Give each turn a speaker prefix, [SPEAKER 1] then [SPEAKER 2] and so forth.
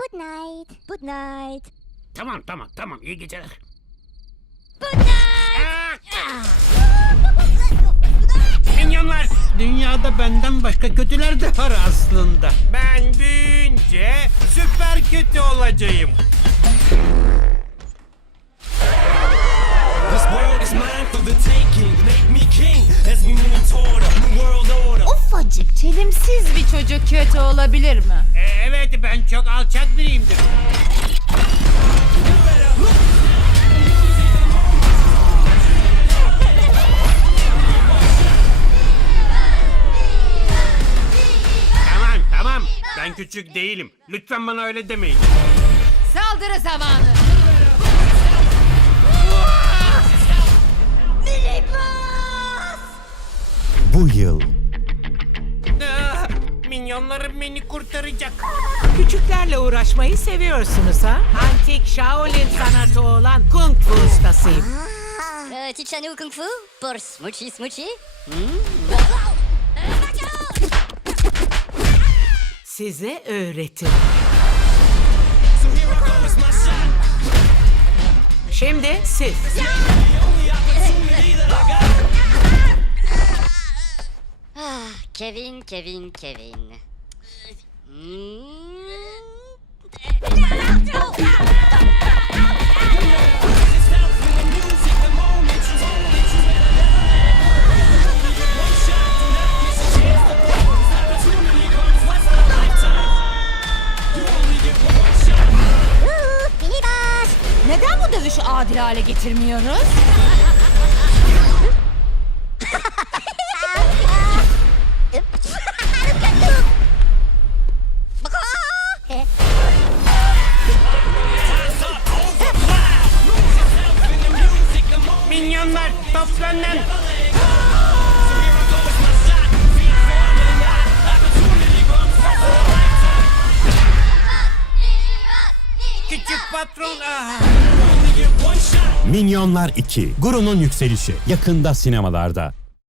[SPEAKER 1] Good night. Good night.
[SPEAKER 2] Tamam, tamam, tamam. İyi geceler.
[SPEAKER 1] Good night.
[SPEAKER 2] Minyonlar, ah, ah. dünyada benden başka kötüler de var aslında. Ben büyüyünce süper kötü olacağım.
[SPEAKER 3] bilimsiz bir çocuk kötü olabilir mi?
[SPEAKER 2] E, evet ben çok alçak biriyimdir. Tamam tamam ben küçük değilim. Lütfen bana öyle demeyin.
[SPEAKER 3] Saldırı zamanı.
[SPEAKER 1] Bu yıl
[SPEAKER 2] minyonlarım beni kurtaracak.
[SPEAKER 4] Küçüklerle uğraşmayı seviyorsunuz ha? Antik Shaolin sanatı olan Kung Fu ustasıyım.
[SPEAKER 5] Tiçani Kung Fu? Por smuchi smuchi?
[SPEAKER 4] Size öğretim. Şimdi siz.
[SPEAKER 5] Kevin, Kevin, Kevin.
[SPEAKER 3] Neden bu dövüşü adil hale getirmiyoruz?
[SPEAKER 2] oynayan Top benden. Küçük patron.
[SPEAKER 6] Minyonlar 2. Gurunun yükselişi. Yakında sinemalarda.